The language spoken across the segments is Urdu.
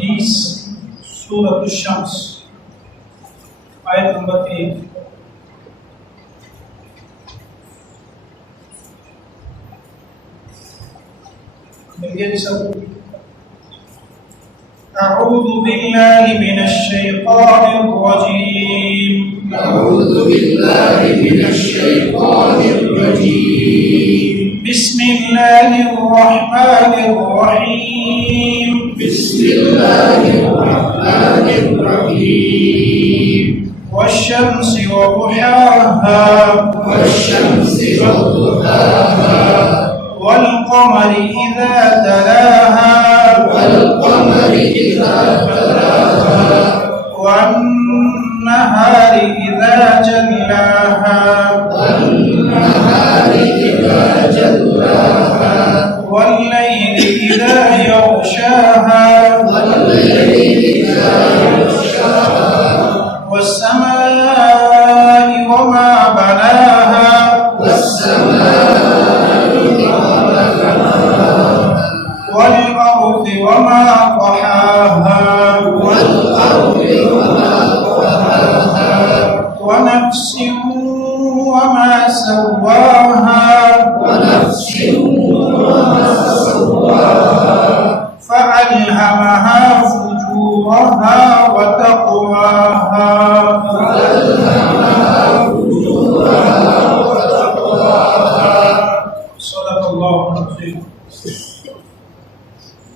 30 سورۃ الشمس آیت نمبر 1۔ مل گیا جی سب؟ اعوذ باللہ من الشیطان الرجیم، اعوذ باللہ من الشیطان الرجیم، بسم اللہ الرحمن الرحیم، بسم اللہ الرحمن الرحیم، والشمس وضحاها، والشمس وضحاها، والقمر اذا تلاها، والقمر إذا تلاها، والنهار اذا جلاها، والنهار إذا جلاها، والليل اذا يغشاها، والليل إذا يغشاها، والسماء وما بناها، والسماء والأرض وما طحاها، والأرض وما طحاها، ونفس وما سواها، ونفس وما سواها، فألهمها فجورها وتقواها، فألهمها فجورها وتقواها۔ صدق اللہ العظیم۔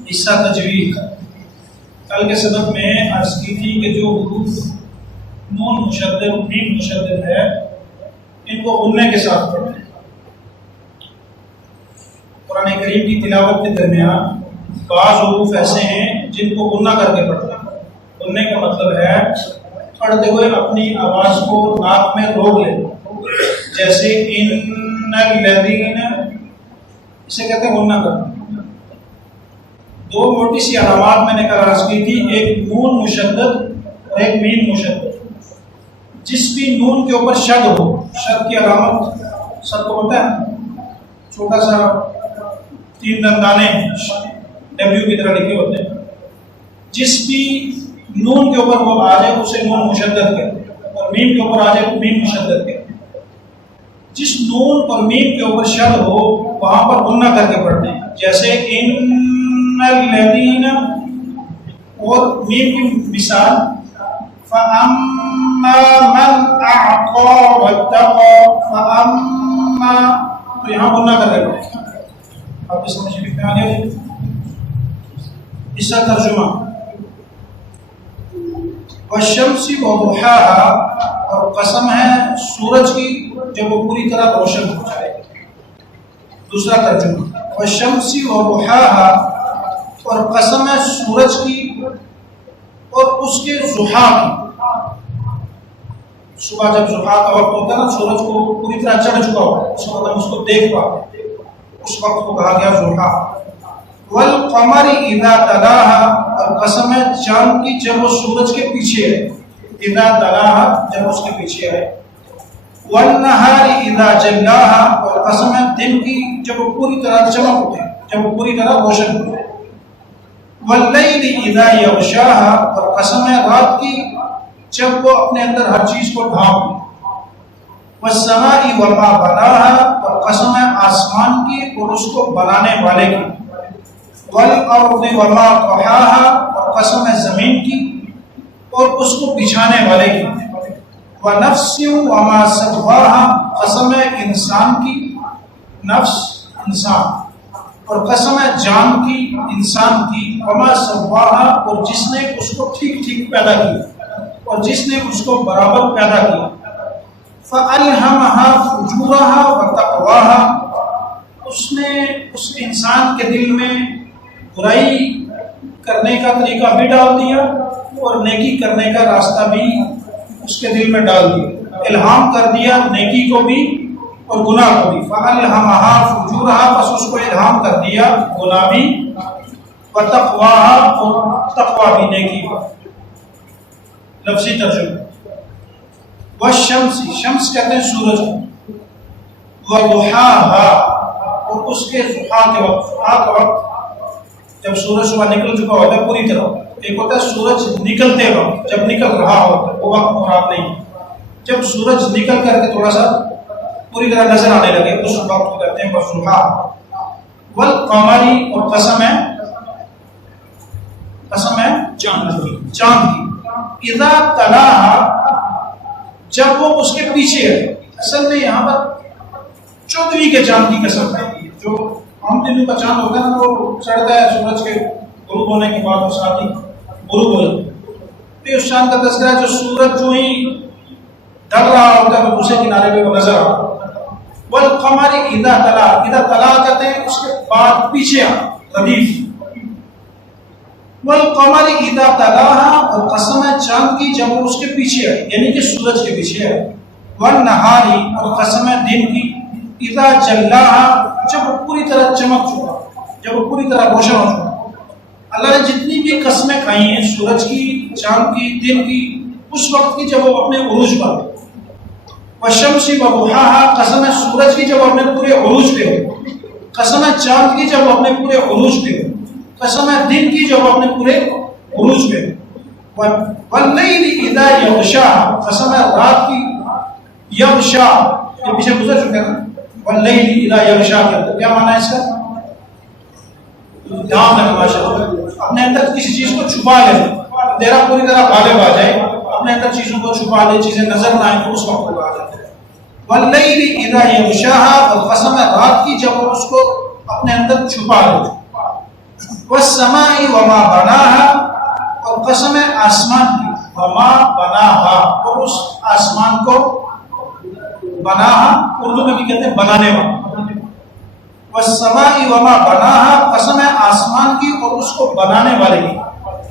حصہ تجوید کل کے سبق میں عرض کی تھی کہ جو حروف نون مشدد میم مشدد ہے ان کو غننے کے ساتھ پڑھنا ہے۔ قرآن کریم کی تلاوت کے درمیان بعض حروف ایسے ہیں جن کو غنہ کر کے پڑھنا ہے۔ غننے کا مطلب ہے پڑھتے ہوئے اپنی آواز کو ناک میں روک لے، جیسے ان الذین، اسے کہتے ہیں غنہ کرنا۔ دو موٹی سی علامات میں نے کل عرض کی تھی، ایک نون مشدد اور ایک میم مشدد۔ جس بھی نون کے اوپر شد ہو، شد کی علامت سب کو پتہ ہے، چھوٹا سا 3 دندانے ڈبلیو کی طرح لکھے ہوتے ہیں۔ جس بھی نون کے اوپر وہ آ جائے اسے نون مشدد کہتے ہیں، اور میم کے اوپر آ جائے تو میم مشدد کہتے ہیں۔ جس نون اور میم کے اوپر شد ہو وہاں پر غنہ کر کے پڑھتے ہیں، جیسے ان الذین، اور میم کی مثال فَأَمَّا مَنْ أَعْطَى وَاتَّقَى، فَأَمَّا، تو یہاں غنہ کر رہے ہیں۔ آپ کی سمجھ میں آ گیا؟ اس کا ترجمہ والشمس وضحاها، اور قسم ہے سورج کی جب وہ پوری طرح روشن ہو جائے۔ دوسرا ترجمہ والشمس وضحاها، اور قسم ہے سورج کی اور اس کے ضحیٰ کی۔ صبح جب ضحیٰ کا وقت ہوتا ہے نا، سورج کو پوری طرح چڑھ چکا ہو، اس وقت ہم اس کو دیکھ پاتے، اس وقت کو کہا گیا ضحیٰ۔ والقمر اذا تلاها، اور قسم ہے چاند کی جب وہ سورج کے پیچھے ہے، اذا تلاها جب اس کے پیچھے ہے۔ والنہار اذا جلاها، اور قسم ہے دن کی جب وہ پوری طرح چمک اٹھے، جب وہ پوری طرح روشن ہو جائے۔ واللیل اذا یغشاها، اور قسم ہے رات کی جب وہ اپنے اندر ہر چیز کو ڈھانپ لے۔ والسماء وما بناها، اور قسم ہے آسمان کی اور اس کو بنانے والے کی۔ والارض وما طحاها، اور قسم ہے زمین کی اور اس کو بچھانے والے کی۔ ونفس وما سواها، قسم ہے انسان کی، نفس انسان، اور قسم ہے جان کی، انسان کی، وما سواها، اور جس نے اس کو ٹھیک ٹھیک پیدا کیا اور جس نے اس کو برابر پیدا کیا۔ فَأَلْهَمَهَا فُجُورَهَا وَتَقْوَاهَا، اس نے اس انسان کے دل میں برائی کرنے کا طریقہ بھی ڈال دیا اور نیکی کرنے کا راستہ بھی اس کے دل میں ڈال دیا، الہام کر دیا نیکی کو بھی اور گناہ کو بھی۔ فَأَلْهَمَهَا فُجُورَهَا، بس اس کو الہام کر دیا گناہ بھی، وَتَقْوَاهَا، اور تقوی بھی، نیکی بھی۔ لفظی ترجمہ والشمس، شمس کہتے ہیں سورج کو، وضحاها، اور اس کے ضحیٰ کے وقت، ضحیٰ کا وقت جب سورج صبح نکل چکا ہوتا ہے پوری طرح، ایک ہوتا ہے سورج نکلتے وقت، جب نکل رہا ہوتا ہے وہ وقت مراد نہیں، جب سورج نکل کر کے تھوڑا سا پوری طرح نظر آنے لگے اس وقت کو کہتے ہیں والضحیٰ۔ والقمر، اور قسم ہے چاند کی، اذا تلاہا، جب وہ اس کے پیچھے ہے۔ اصل میں یہاں پر 14ویں کے چاند کی قسم ہے، جو عام دنوں کا چاند ہوتا ہے نا وہ چڑھتا ہے سورج کے غروب ہونے کے بعد، اس ساتھ ہی غروب ہو جاتا ہے، پھر اس چاند کا تذکرہ ہے جو سورج جو ہی ڈھل رہا ہوتا ہے وہ دوسرے کنارے پہ وہ نظر آتا ہے۔ والقمر اذا تلا، اذا تلا کہتے ہیں اس کے بعد پیچھے ردیف۔ والقمر اذا تلاہا، اور قسم ہے چاند کی جب وہ اس کے پیچھے ہے، یعنی کہ سورج کے پیچھے ہے۔ والنہار، اور قسم ہے دن کی، اذا جلاہا، جب وہ پوری طرح چمک چکا، جب وہ پوری طرح روشن ہو چکا۔ اللہ نے جتنی بھی قسمیں کھائی ہیں سورج کی، چاند کی، دن کی، اس وقت کی جب وہ اپنے عروج پر، والشمس وضحاها، قسم ہے سورج کی جب وہ اپنے پورے عروج پہ ہو، قسم ہے چاند کی جب وہ اپنے پورے عروج پہ ہو، قسم ہے دن کی جب وہ اپنے پورے عروج پہ ہو۔ واللیل اذا یغشاها، قسم ہے رات کی، یغشا یہ پیچھے گزر چکے ہیں نا، واللیل اذا یغشاها کیا معنی ہے اس کا؟ دھیان رکھنا ماشاءاللہ، اپنے اندر کسی چیز کو چھپا لے، اندھیرا پوری طرح غالب آ جائے، اپنے اندر چیزوں کو چھپا لے، چیزیں نظر نہ آئیں تو اس وقت آ جاتے ہیں۔ واللیل اذا یغشاها، اور قسم ہے رات کی جب وہ اس کو اپنے اندر چھپا لے۔ والسماء وما بناها، اور قسم ہے آسمان کی، وما بناها، اور اس آسمان کو، بناها اردو میں بھی کہتے ہیں بنانے والا۔ والسماء وما بناها، قسم ہے آسمان کی اور اس کو بنانے والے کی،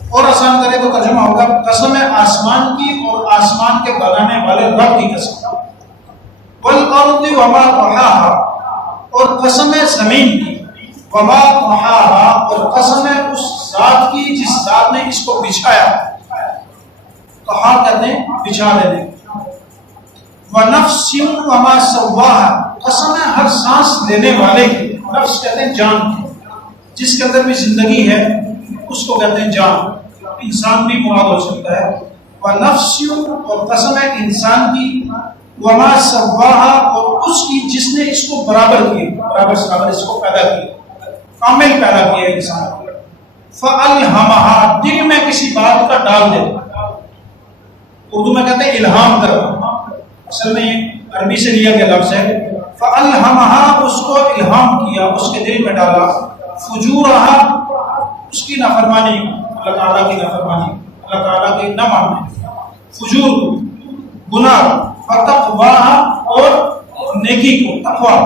اور آسان کرے تو ترجمہ ہوگا قسم ہے آسمان کی اور آسمان کے بنانے والے رب کی قسم۔ والارض وما طحاها، اور قسم ہے زمین کی، وما طحاها، اور قسم ہے اس ذات کی جس ذات نے اس کو بچھایا، طحا کہتے ہیں بچھا دینے۔ ونفس وما سواها، قسم ہے ہر سانس لینے والے کی، نفس کہتے ہیں جان کی، جس کے اندر بھی زندگی ہے اس کو کہتے ہیں جان، انسان بھی مراد ہو سکتا ہے۔ وَنَفْسٍ، اور قسم ہے انسان کی، وَمَا سَوَّاهَا، اور اس کی جس نے اس کو برابر کیا، برابر سرابر اس کو پیدا کیا، کامل پیدا کیا انسان۔ فَأَلْهَمَهَا، دل میں کسی بات کا ڈال دے، اردو میں کہتے ہیں الہام کرنا، اصل میں یہ عربی سے لیا گیا لفظ ہے۔ فَأَلْهَمَهَا، اس کو الہام کیا، اس کے دل میں ڈالا۔ فُجُورَهَا، اس کی نافرمانی، اللہ تعالیٰ کی نافرمانی، اللہ تعالیٰ کی نہ ماننے، فجور گناہ، فتقواها، اور نیکی کو، تقوی۔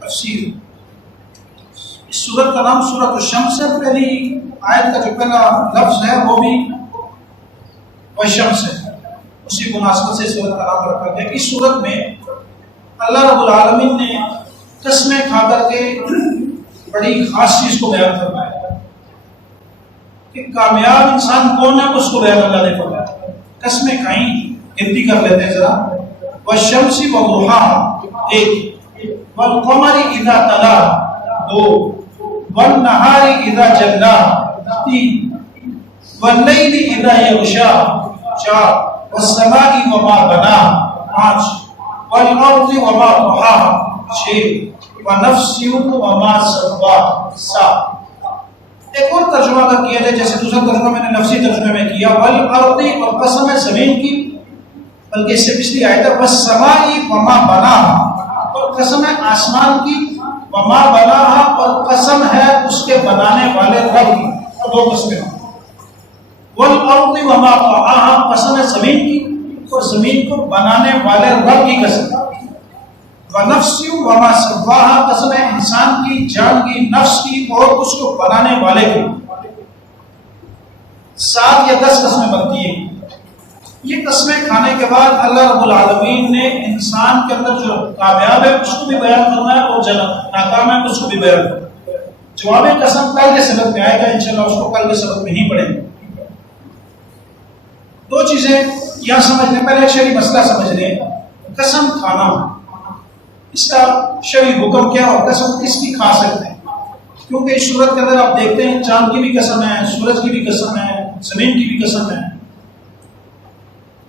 تفسیر، اس سورت کا نام سورۃ الشمس ہے، پہلی آیت کا جو پہلا لفظ ہے وہ بھی والشمس ہے، اسی مناسبت سے سورت کا نام رکھا گیا۔ اس سورت میں اللہ رب العالمین نے قسمیں کھا کر کے بڑی خاص چیز کو بیان فرمایا کہ کامیاب انسان کون ہے، اس کو بیان اللہ نے فرمایا۔ قسمیں کھائیں، گنتی کر لیتے ہیں ذرا۔ والشمس وضحاها، ایک، والقمر اذا تلاها، دو، والنہار اذا جلاها، تین، واللیل اذا یغشاها، چار، والسماء وما بناها، پانچ، والارض وما طحاها، چھ، ونفس وما سواها، سات۔ ایک اور ترجمہ اگر کیا جائے، جیسے دوسرا ترجمہ میں نے نفسی ترجمے میں کیا، والارض، اور قسم ہے زمین کی، بلکہ اس سے پچھلی آیت ہے والسماء وما بناها، اور قسم ہے آسمان کی، وما بناها، اور قسم ہے اس کے بنانے والے رب کی، اور دو قسمیں۔ والارض وما طحاها، قسم ہے زمین کی اور زمین کو بنانے والے رب کی قسم۔ ونفس وما سواها، قسم ہے انسان کی، جان کی، نفس کی، اور اس کو بنانے والے کی۔ 7 یا 10 قسمیں بنتی ہیں۔ یہ قسمیں کھانے کے بعد اللہ رب العالمین نے انسان کے اندر جو کامیاب ہے اس کو بھی بیان کرنا ہے، اور جو ناکام ہے اس کو بھی بیان کرنا ہے۔ جواب قسم کل کے سبق میں آئے گا انشاءاللہ، اس کو کل کے سبق میں ہی پڑھیں گے۔ دو چیزیں یہاں سمجھ لیں، پہلے شرعی مسئلہ سمجھ لیں، قسم کھانا، اس کا شرعی حکم کیا اور قسم کس کی کھا سکتے ہیں؟ کیونکہ اس صورت کے اندر آپ دیکھتے ہیں چاند کی بھی قسم ہے، سورج کی بھی قسم ہے، زمین کی بھی قسم ہے۔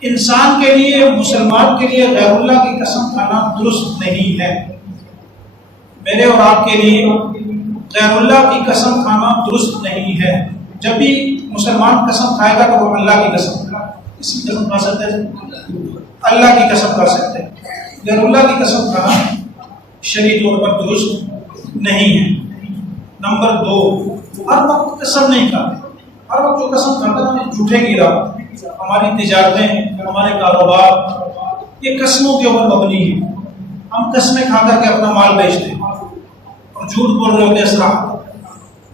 انسان کے لیے، مسلمان کے لیے غیر اللہ کی قسم کھانا درست نہیں ہے۔ میرے اور آپ کے لیے غیر اللہ کی قسم کھانا درست نہیں ہے۔ جب بھی مسلمان قسم کھائے گا تو وہ اللہ کی قسم کھائے گا۔ کس کی قسم کھا سکتے ہیں؟ اللہ کی قسم کھا سکتے ہیں۔ غیر اللہ کی قسم کھانا شرعی طور پر درست نہیں ہے۔ نمبر 2، ہر وقت قسم نہیں کھاتے۔ ہر وقت جو قسم کھاتے ہیں وہ جھوٹے کی راہ، ہماری تجارتیں، ہمارے کاروبار یہ قسموں کے اوپر مبنی ہے۔ ہم قسمیں کھا کر کے اپنا مال بیچتے ہیں اور جھوٹ بول رہے ہوتے اسرا،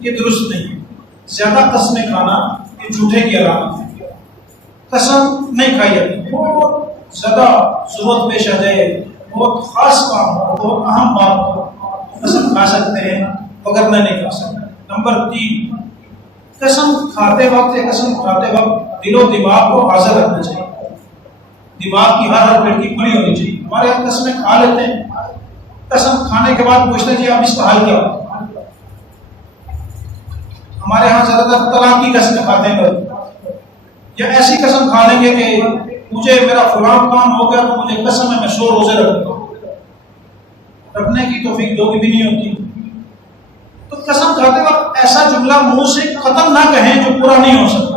یہ درست نہیں ہے۔ زیادہ قسمیں کھانا یہ جھوٹے کی علامت ہے۔ قسم نہیں کھائی جاتی، بہت زیادہ ضرورت پیش آ جائے، بہت خاص کام ہو، بہت اہم بات ہو، قسم کھا سکتے ہیں، وگرنہ نہیں کھا سکتے۔ نمبر 3، قسم کھاتے وقت یا قسم کھاتے وقت دل و دماغ کو حاضر رکھنا چاہیے۔ دماغ کی ہر کھڑکی کھلی ہونی چاہیے۔ ہمارے یہاں قسمیں کھا لیتے ہیں، قسم کھانے کے بعد پوچھتے ہیں جی آپ اس کا حل کیا؟ ہمارے ہاں زیادہ تر طلاق کی قسمیں کھاتے ہیں لوگ، یا ایسی قسم کھا لیں گے کہ مجھے میرا فلاں کام ہو گیا تو مجھے قسم ہے میں 100 روزے رکھوں گا۔ رکھنے کی توفیق لوگ بھی نہیں ہوتی۔ تو قسم کھاتے وقت ایسا جملہ منہ سے ختم نہ کہیں جو پورا نہیں ہو سکتا۔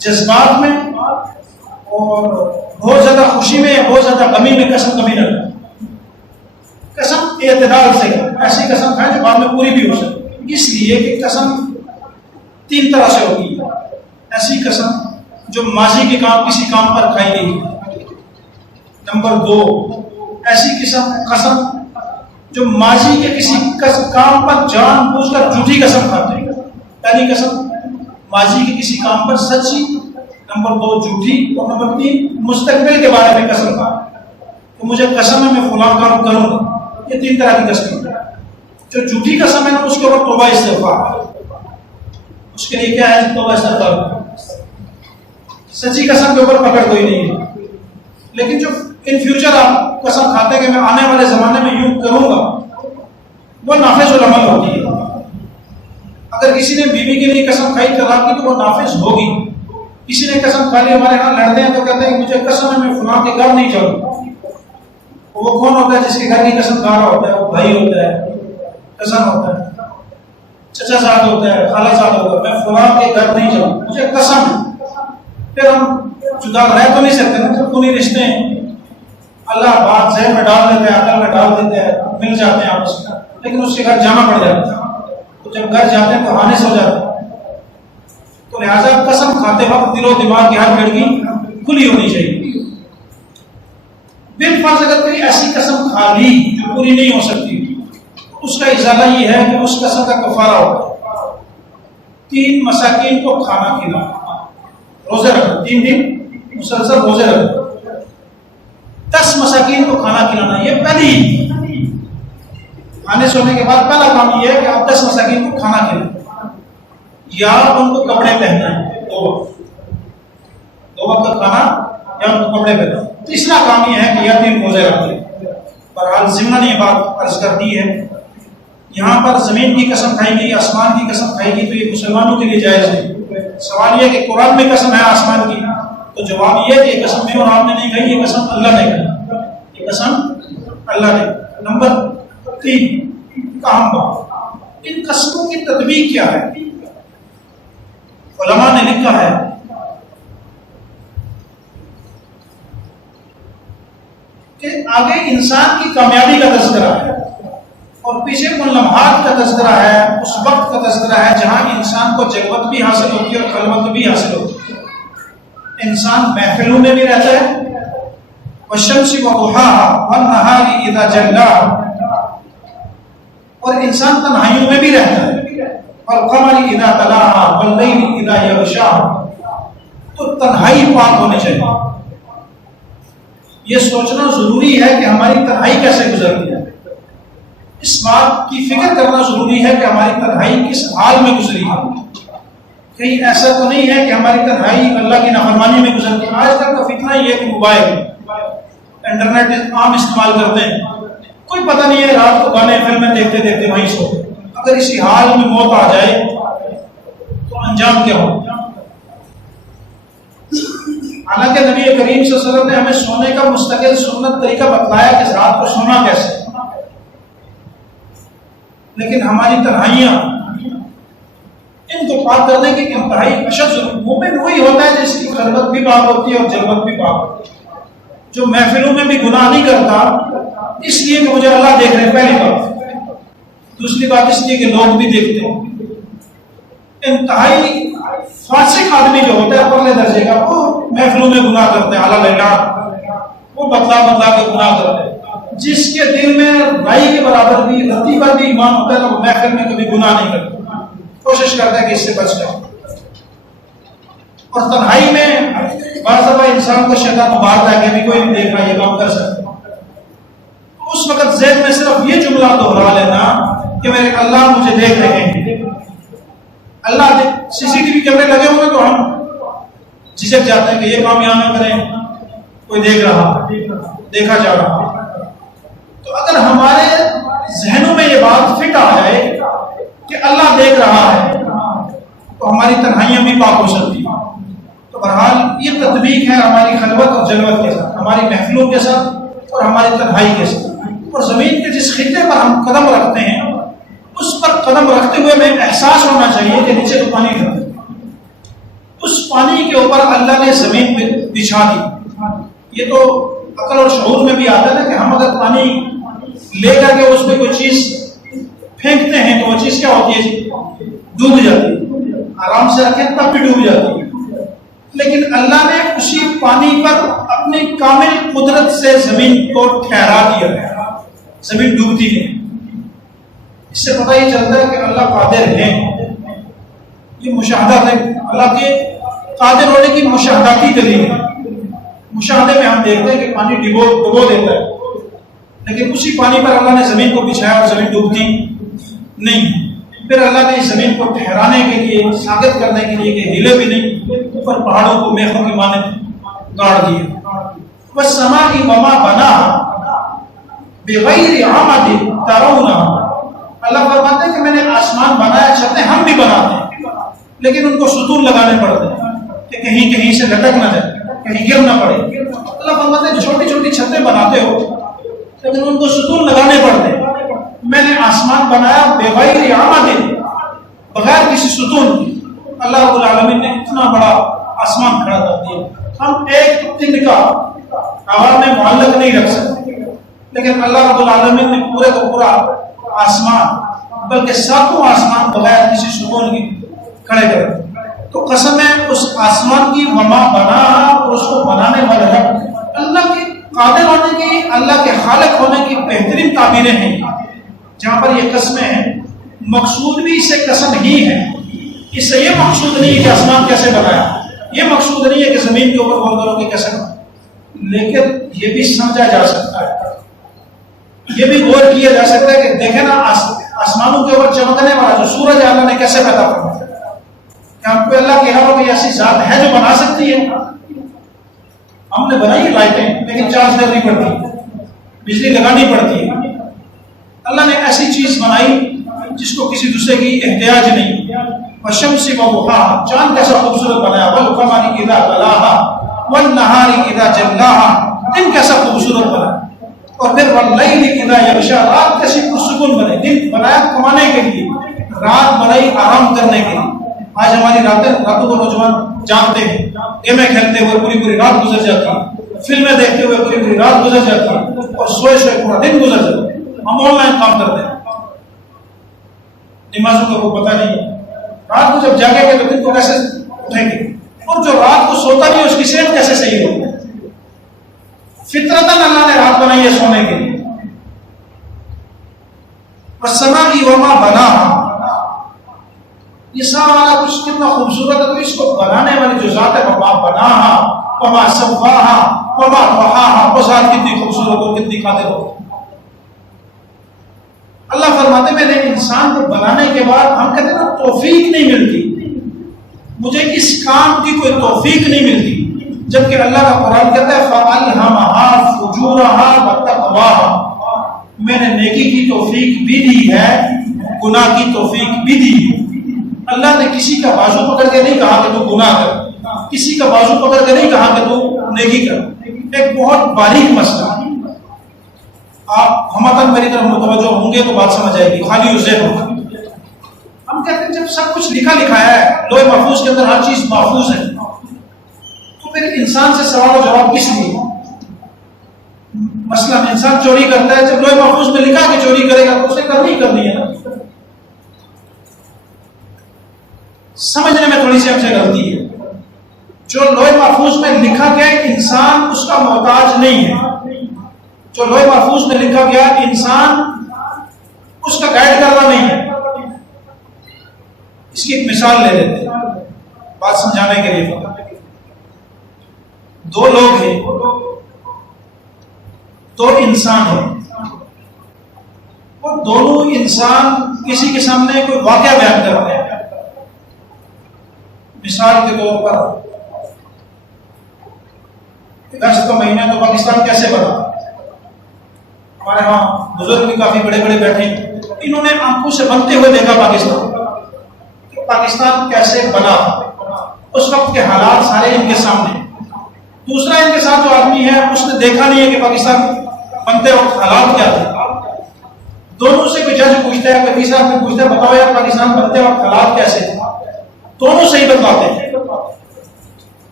جذبات میں اور بہت زیادہ خوشی میں، بہت زیادہ غمی میں قسم کبھی نہ کریں۔ قسم اعتدال سے، ایسی قسم کھائیں جو بعد میں پوری بھی ہو سکے۔ اس لیے کہ قسم 3 طرح سے ہوتی ہے۔ ایسی قسم جو ماضی کے کسی کام پر کھائی گئی ہے۔ نمبر 2، ایسی قسم جو ماضی کے کسی کام پر جان بوجھ کر جھوٹی قسم کھاتے ہیں۔ پہلی قسم ماضی کے کسی کام پر سچی، نمبر 2 جھوٹی، اور نمبر 3 مستقبل کے بارے میں قسم کھانا تو مجھے قسم ہے میں فلاں کام کروں گا۔ یہ 3 طرح کی قسم ہے۔ جو جھوٹی قسم ہے نا اس کے اوپر توبہ استغفار، اس کے لیے کیا ہے؟ توبہ استغفار۔ سچی قسم کے اوپر پکڑ کوئی نہیں ہے۔ لیکن جو ان فیوچر آپ قسم کھاتے ہیں کہ میں آنے والے زمانے میں یوں کروں گا، وہ نافذ العمل ہوتی ہے۔ اگر کسی نے بیوی کے لیے قسم کھائی طلاق کی تو وہ نافذ ہوگی۔ کسی نے قسم کھا لی، ہمارے ہاں لڑتے ہیں تو کہتے ہیں کہ مجھے قسم ہے میں فلاں کے گھر نہیں جاؤں گا۔ وہ کون ہوتا ہے جس کے گھر کی قسم کھا رہا ہوتا ہے؟ وہ بھائی ہوتا ہے، قسم ہوتا ہے، چچا صاحب ہوتا ہے، خالہ صاحب ہوتا ہے، میں فلاں کے گھر نہیں جاؤں، مجھے قسم ہے۔ پھر ہم جدا رہ تو نہیں سکتے نا، جب انہیں رشتے اللہ بات ذہن میں ڈال دیتے ہیں، عقل میں ڈال دیتے ہیں، مل جاتے ہیں آپس میں، لیکن اس کے گھر جانا پڑ جاتا ہے۔ تو جب گھر جاتے ہیں تو حانس ہو جاتے ہیں۔ تو لہٰذا قسم کھاتے وقت دل و دماغ کی ہر کھڑکی کھلی ہونی چاہیے۔ بالفرض اگر کوئی ایسی قسم کھا لی جو پوری نہیں ہو سکتی، اس کا ازالہ یہ ہے کہ اس قسم کا کفارہ ہوگا 3 مساکین کو کھانا کھلانا، روزے رکھنا، 3 دن مسلسل روزے رکھنا، 10 مساکین کو کھانا کھلانا۔ یہ پہلی کھانے سونے کے بعد پہلا کام یہ ہے کہ آپ 10 مساکین کو کھانا کھلائیں، یا ان کو کپڑے پہننا ہے، 2 وقت کا کھانا یا ان کو کپڑے پہننا۔ تیسرا کام یہ ہے کہ یا 3 روزے رکھیں۔ بہرحال ضمن یہ بات عرض کرتی ہے، یہاں پر زمین کی قسم کھائی گئی، آسمان کی قسم کھائی گئی، تو یہ مسلمانوں کے لیے جائز ہے۔ سوال یہ کہ قرآن میں قسم ہے آسمان کی، تو جواب یہ کہ یہ قسم میں اور آپ نے نہیں کہی، یہ قسم اللہ نے کہی، یہ قسم اللہ نے۔ نمبر 3 اہم بات، ان قسموں کی تطبیق کیا ہے؟ علماء نے لکھا ہے کہ آگے انسان کی کامیابی کا تذکرہ ہے اور پیچھے ان لمحات کا تذکرہ ہے، اس وقت کا تذکرہ ہے جہاں انسان کو جلوت بھی حاصل ہوتی ہے اور خلوت بھی حاصل ہوتی ہے۔ انسان محفلوں میں بھی رہتا ہے، والشمس وضحاها والنهار اذا جلاها، اور انسان تنہائیوں میں بھی رہتا ہے، والقمر اذا تلاها واللیل اذا یغشاها۔ تو تنہائی پاک ہونی چاہیے۔ یہ سوچنا ضروری ہے کہ ہماری تنہائی کیسے گزرتی ہے، اس بات کی فکر کرنا ضروری ہے کہ ہماری تنہائی کس حال میں گزری ہے۔ کہیں ایسا تو نہیں ہے کہ ہماری تنہائی اللہ کی نافرمانی میں گزرتی ہے۔ آج تک کا فتنہ یہ کہ موبائل، انٹرنیٹ عام استعمال کرتے ہیں، کوئی پتہ نہیں ہے، رات کو گانے فلمیں دیکھتے دیکھتے وہیں سو، اگر اسی حال میں موت آ جائے تو انجام کیا ہو؟ حالانکہ نبی کریم صلی اللہ علیہ وسلم نے ہمیں سونے کا مستقل سنت طریقہ بتلایا کہ رات کو سونا کیسے، لیکن ہماری تنہائیاں ان کو پاک کرنے کی انتہائی اشد ضرورت۔ مومن وہی ہوتا ہے جس کی خلوت بھی پاک ہوتی ہے اور جلوت بھی پاک ہوتی ہے، جو محفلوں میں بھی گناہ نہیں کرتا اس لیے کہ مجھے اللہ دیکھ رہے ہیں، پہلی بات۔ دوسری بات اس لیے کہ لوگ بھی دیکھتے ہیں۔ انتہائی فاسق آدمی جو ہوتا ہے پرلے درجے کا، وہ محفلوں میں گناہ کرتے ہیں، اعلیٰ لیلہ وہ بدلا بدلا کے گناہ کرتے ہیں۔ جس کے دل میں رائی کے برابر بھی رتی پر بھی ایمان ہوتا ہے، وہ محفل میں کبھی گناہ نہیں کرتا، کوشش کرتا ہے کہ اس سے بچ جائے۔ اور تنہائی میں بعض دفعہ انسان کو شیطان مارتا ہے کہ ابھی کوئی نہیں دیکھ رہا، یہ کام کر سکتا۔ اس وقت ذہن میں صرف یہ جملہ دوہرا لینا کہ میرے اللہ مجھے دیکھ رہے ہیں۔ اللہ سی سی ٹی وی کیمرے لگے ہوئے تو ہم جھجک جاتے ہیں کہ یہ کام یہاں نہ کریں، کوئی دیکھ رہا، دیکھا جا رہا۔ تو اگر ہمارے ذہنوں میں یہ بات فٹ آ جائے کہ اللہ دیکھ رہا ہے تو ہماری تنہائیاں بھی پاک ہو سکتی ہیں۔ تو بہرحال یہ تطبیق ہے ہماری خلوت اور جلوت کے ساتھ، ہماری محفلوں کے ساتھ اور ہماری تنہائی کے ساتھ۔ اور زمین کے جس خطے پر ہم قدم رکھتے ہیں اس پر قدم رکھتے ہوئے ہمیں احساس ہونا چاہیے کہ نیچے تو پانی ہے، اس پانی کے اوپر اللہ نے زمین پہ بچھا دی۔ یہ تو عقل اور شعور میں بھی آتا ہے نا کہ ہم اگر پانی لے کر کے اس پہ کوئی چیز پھینکتے ہیں تو وہ چیز کیا ہوتی ہے؟ ڈوب جاتی ہے۔ آرام سے رکھیں تب بھی ڈوب جاتی ہے۔ لیکن اللہ نے اسی پانی پر اپنی کامل قدرت سے زمین کو ٹھہرا دیا ہے، زمین ڈوبتی نہیں۔ اس سے پتہ یہ چلتا ہے کہ اللہ قادر ہے۔ یہ مشاہدات ہے، اللہ کے قادر ہونے کی مشاہداتی دلیل ہے۔ مشاہدے میں ہم دیکھتے ہیں کہ پانی ڈبو دیتا ہے، لیکن اسی پانی پر اللہ نے زمین کو بچھایا اور زمین ڈوبتی نہیں۔ پھر اللہ نے زمین کو ٹھہرانے کے لیے، ثابت کرنے کے لیے کہ ہلے بھی نہیں، اوپر پہاڑوں کو میخوں کی مانند گاڑ دیا۔ وَالسَّمَاءِ وَمَا بَنَاهَا بِغَيْرِ عَمَدٍ تَرَوْنَهَا۔ اللہ فرماتے ہیں کہ میں نے آسمان بنایا، چھتیں ہم بھی بناتے ہیں، لیکن ان کو ستون لگانے پڑتے ہیں کہ کہیں کہیں سے لٹک نہ جائے، کہیں گر نہ پڑے۔ اللہ فرماتے ہیں چھوٹی چھوٹی چھتیں بناتے ہو لیکن ان کو ستون لگانے پڑتے ہیں۔ میں نے آسمان بنایا بغیر عمد، بغیر کسی ستون کی۔ اللہ رب العالمین نے اتنا بڑا آسمان کھڑا کر دیا، ہم ایک تن کا ہوا میں معلق نہیں رکھ سکتے، لیکن اللہ رب العالمین نے پورے کا پورا آسمان، بلکہ ساتوں آسمان بغیر کسی ستون کے کھڑے کر دیا۔ تو قسم ہے اس آسمان کی، وما بنا، اور اس کو بنانے والے رب اللہ کے قادر ہونے کی، اللہ کے خالق ہونے کی بہترین تعبیریں ہیں۔ جہاں پر یہ قسمیں ہیں، مقصود بھی اس سے قسم ہی ہے۔ اس سے یہ مقصود نہیں ہے کہ آسمان کیسے بنایا، یہ مقصود نہیں ہے کہ زمین کے اوپر بندروں کے کیسے بنایا، لیکن یہ بھی سمجھا جا سکتا ہے، یہ بھی غور کیا جا سکتا ہے کہ دیکھیں نا آسمانوں کے اوپر چمکنے والا جو سورج اللہ نے کیسے پیدا کرا۔ کیا ہم کو اللہ کے علاوہ کوئی ایسی ذات ہے جو بنا سکتی ہے؟ ہم نے بنائی لائٹیں لیکن چارج کرنی پڑتی ہے، بجلی لگانی پڑتی ہے۔ اللہ نے ایسی چیز بنائی جس کو کسی دوسرے کی احتیاج نہیں۔ والشمس وضحاها، چاند کیسا خوبصورت بنایا، والقمر اذا تلاها والنهار اذا جلاها، دن کیسا خوبصورت بنا، اور پھر واللیل اذا یغشا، رات کیسی پرسکون بنے۔ دن بنایا کمانے کے لیے، رات بنائی آرام کرنے کے لیے۔ آج ہماری راتوں کو نوجوان جاگتے ہیں، گیمیں کھیلتے ہوئے پوری پوری رات گزر جاتی ہے، فلمیں دیکھتے ہوئے پوری پوری رات گزر جاتی ہے، اور سوئے سوئے پورا دن گزر جاتا ہے۔ ہم آن لائن کام کرتے ہیں، نمازوں کا کوئی پتہ نہیں ہے۔ رات کو جب جاگیں گے تو دن کو کیسے اٹھیں گے، اور جو رات کو سوتا نہیں اس کی صحت کیسے صحیح ہوگی؟ فطرتاً اللہ نے رات بنائی ہے سونے کے لیے۔ وَالسَّمَاءِ وَمَا بَنَاهَا، یہ سارا کچھ کتنا خوبصورت ہے، تو اس کو بنانے والی جو ذات ہے، وَمَا بَنَاهَا وَمَا سَوَّاهَا وَمَا طَحَاهَا، وہ ذات کتنی خوبصورت اور کتنی قادر ہو۔ اللہ فرماتے میں نے انسان کو بنانے کے بعد، ہم کہتے ہیں نا توفیق نہیں ملتی، مجھے اس کام کی کوئی توفیق نہیں ملتی، جبکہ اللہ کا قرآن کہتا ہے فَأَلْهَمَهَا فُجُورَهَا وَتَقْوَاهَا، میں نے نیکی کی توفیق بھی دی ہے گناہ کی توفیق بھی دی ہے۔ اللہ نے کسی کا بازو پکڑ کے نہیں کہا کہ تو گناہ کر، کسی کا بازو پکڑ کے نہیں کہا کہ تو نیکی کر۔ ایک بہت باریک مسئلہ، آپ ہمتاً میری طرف متوجہ ہوں گے تو بات سمجھ آئے گی، خالی ذہن ہوگا۔ ہم کہتے ہیں جب سب کچھ لکھا ہے، لوح محفوظ کے اندر ہر چیز محفوظ ہے، تو پھر انسان سے سوال و جواب کس لیے؟ مثلا انسان چوری کرتا ہے، جب لوح محفوظ میں لکھا کہ چوری کرے گا تو اسے کرنی ہے نا۔ سمجھنے میں تھوڑی سی ہم سے غلطی ہے۔ جو لوح محفوظ میں لکھا گیا انسان اس کا محتاج نہیں ہے، جو لوح محفوظ میں لکھا گیا انسان اس کا گائیڈ کرنا نہیں ہے۔ اس کی ایک مثال لے لیتے ہیں بات سمجھانے کے لیے۔ دو لوگ ہیں، دو انسان ہیں، وہ دونوں انسان کسی کے سامنے کوئی واقعہ بیان کرتے ہیں۔ مثال کے طور پر اگست کا مہینہ تو پاکستان کیسے بنا؟ ہمارے ہاں بزرگ بھی کافی بڑے بڑے بیٹھے ہیں، انہوں نے آنکھوں سے بنتے ہوئے دیکھا پاکستان کیسے بنا، اس وقت کے حالات سارے ان کے سامنے۔ دوسرا ان کے ساتھ جو آدمی ہے اس نے دیکھا نہیں ہے کہ پاکستان بنتے وقت حالات کیا تھے۔ دونوں سے کوئی جج پوچھتا ہے، کوئی تیسرا آدمی پوچھتا ہے بتاؤ یار پاکستان بنتے وقت حالات کیسے تھے، دونوں صحیح بتلاتے ہیں۔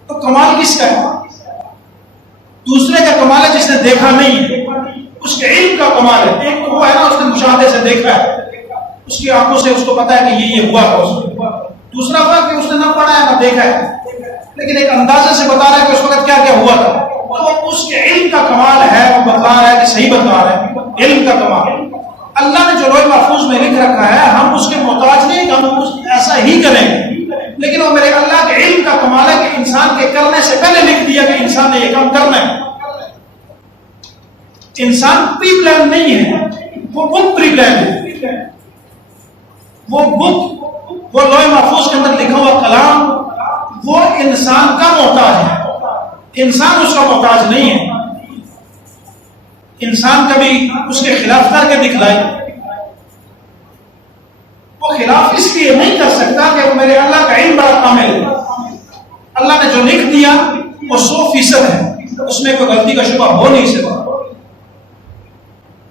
تو کمال کس کا ہے؟ دوسرے کا کمال ہے جس نے دیکھا نہیں ہے، اس کے علم کا کمال ہے۔ ایک تو وہ ہے نا اس نے مشاہدے سے دیکھا ہے، اس کی آنکھوں سے اس کو پتا ہے کہ یہ ہوا تھا۔ دوسرا ہوا کہ اس نے نہ پڑھا ہے نہ دیکھا ہے، لیکن ایک اندازے سے بتا رہا ہے کہ اس وقت کیا کیا ہوا تھا۔ تو اس کے علم کا کمال ہے، وہ بتا رہا ہے کہ صحیح بتا رہا ہے، علم کا کمال۔ اللہ نے جو لوح محفوظ میں لکھ رکھا ہے ہم اس کے محتاج نہیں کہ ہم ایسا ہی کریں گے، لیکن وہ میرے اللہ کے علم کا کمال ہے کہ انسان کے کرنے سے پہلے لکھ دیا کہ انسان نے یہ کام کرنا ہے۔ انسان پری پلان نہیں ہے، وہ بک پری پلان ہے۔ وہ بک، وہ لوح محفوظ کے اندر لکھا ہوا کلام، وہ انسان کا محتاج ہے، انسان اس کا محتاج نہیں ہے۔ انسان کبھی اس کے خلاف کر کے دکھلائے، وہ خلاف اس لیے نہیں کر سکتا کہ وہ میرے اللہ کا علم بڑا کامل ہے۔ اللہ نے جو لکھ دیا وہ 100% ہے، اس میں کوئی غلطی کا شبہ ہو نہیں سکتا۔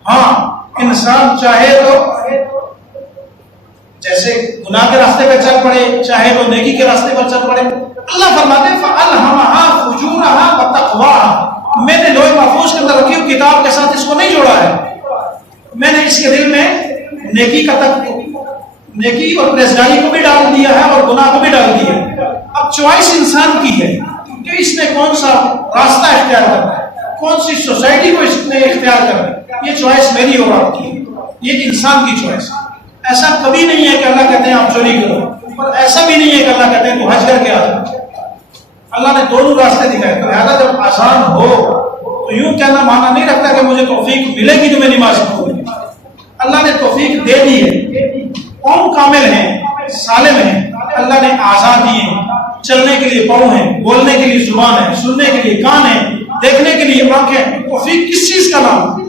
ہاں انسان چاہے تو جیسے گناہ کے راستے پہ چل پڑے، چاہے تو نیکی کے راستے پر چل پڑے۔ اللہ فرماتے ہیں فَأَلْهَمَهَا فُجُورَهَا وَتَقْوَاهَا، میں نے لوح محفوظ کے اندر رکھی ہوئی کتاب کے ساتھ اس کو نہیں جوڑا ہے، میں نے اس کے دل میں نیکی کا نیکی اور پرہیزگاری کو بھی ڈال دیا ہے اور گناہ کو بھی ڈال دیا ہے۔ اب چوائس انسان کی ہے کہ اس نے کون سا راستہ اختیار کرنا ہے، کون سی سوسائٹی کو اس نے اختیار کرنا ہے۔ یہ چوائس میری اور آپ کی ہے، یہ انسان کی چوائس ہے۔ ایسا کبھی نہیں ہے کہ اللہ کہتے ہیں آپ چوری کرو، اور ایسا بھی نہیں ہے کہ اللہ کہتے ہیں تو حج کر کے آ جاؤ۔ اللہ نے دونوں راستے دکھائے، تو لہٰذا جب آسان ہو تو یوں کہنا مانا نہیں رکھتا کہ مجھے توفیق ملے گی تو میں نماز پڑھوں۔ اللہ نے توفیق دے دی ہے، قوم کامل ہیں، سالم ہیں، اللہ نے آزاد دیے ہیں، چلنے کے لیے پاؤں ہیں، بولنے کے لیے زبان ہے، سننے کے لیے کان ہے، دیکھنے کے لیے آنکھیں۔ توفیق کس چیز کا نام ہے؟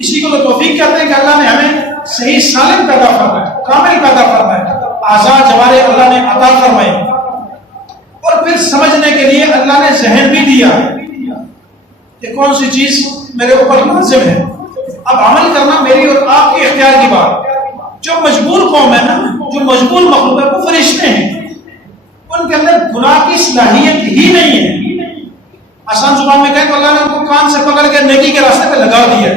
اسی کو تو توفیق کہتے ہیں کہ اللہ نے ہمیں صحیح سالم پیدا فرمایا، کامل پیدا فرمایا، آزاد جوارے اللہ نے عطا فرمائے، اور پھر سمجھنے کے لیے اللہ نے ذہن بھی دیا کہ کون سی چیز میرے اوپر لازم ہے۔ اب عمل کرنا میری اور آپ کے اختیار کی بات۔ جو مجبور قوم ہے نا، جو مجبور مخلوق ہے، وہ فرشتے ہیں، ان کے اندر گناہ کی صلاحیت ہی نہیں ہے۔ آسان زبان میں کہیں تو اللہ نے ان کو کان سے پکڑ کے نیکی کے راستے پہ لگا دیا،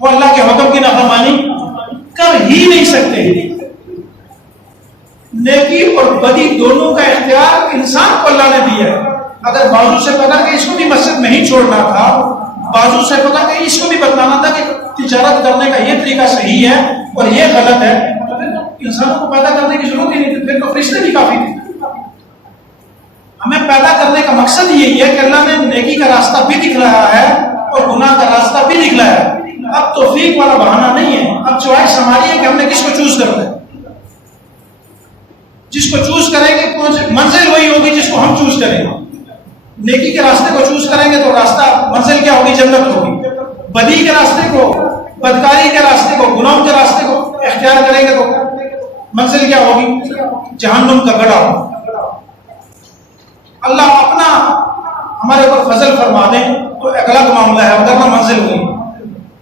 وہ اللہ کے حکم کی نافرمانی کر ہی نہیں سکتے۔ نیکی اور بدی دونوں کا اختیار انسان کو اللہ نے دیا ہے۔ اگر بازو سے پکڑ کے اس کو بھی مسجد میں ہی چھوڑنا تھا، بازو سے پکڑ کے اس کو بھی بتلانا تھا کہ تجارت کرنے کا یہ طریقہ صحیح ہے اور یہ غلط ہے، تو پھر انسانوں کو پیدا کرنے کی ضرورت ہی نہیں تھی، پھر تو فرشتے بھی کافی تھے۔ ہمیں پیدا کرنے کا مقصد یہی ہے کہ اللہ نے نیکی کا راستہ بھی دکھلایا ہے اور گناہ کا راستہ بھی دکھلایا ہے۔ اب توفیق والا بہانہ نہیں ہے، اب چوائس ہماری ہے کہ ہم نے کس کو چوز کرنا ہے۔ جس کو چوز کریں گے منزل وہی ہوگی جس کو ہم چوز کریں گے۔ نیکی کے راستے کو چوز کریں گے تو راستہ منزل کیا ہوگی؟ جنت ہوگی۔ بدی کے راستے کو، بدکاری کے راستے کو، گناہوں کے راستے کو اختیار کریں گے تو منزل کیا ہوگی؟ جہنم کا گڑھا. اللہ اپنا ہمارے اوپر فضل فرما دیں تو ایک الگ معاملہ ہے، ورنہ منزل ہوئی.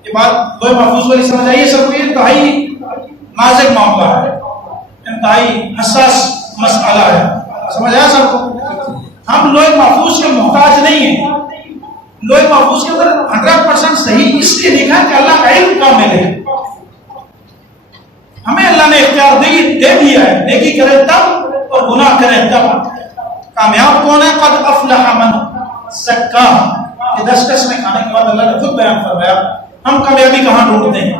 یہ بات لوح محفوظ والی سمجھ آئیے سب کو؟ یہ انتہائی نازک معاملہ ہے، انتہائی حساس مسئلہ ہے. سمجھ آیا سب کو؟ ہم لوح محفوظ کے محتاج نہیں ہیں. لوح محفوظ کے اندر 100% صحیح اس لیے لکھا ہے کہ اللہ کا علم کامل ہے. ہمیں اللہ نے اختیار دے دیا ہے، نیکی کرے تب اور گناہ کرے تب. کامیاب کون ہے؟ قد افلح من زکاہا. یہ 10 قسمیں کھانے کے بعد اللہ نے خود بیان فرمایا. ہم کامیابی کہاں ڈھونڈتے ہیں،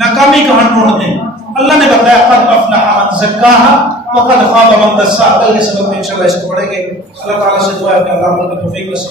ناکامی کہاں ڈھونڈتے ہیں؟ اللہ نے بتایا قد افلح من زکاہا وقد خاب من دساہا. کل کے سبق میں انشاءاللہ اس کو پڑھیں گے. اللہ تعالیٰ سے دعا ہے کہ اللہ ہم کو توفیق نصیب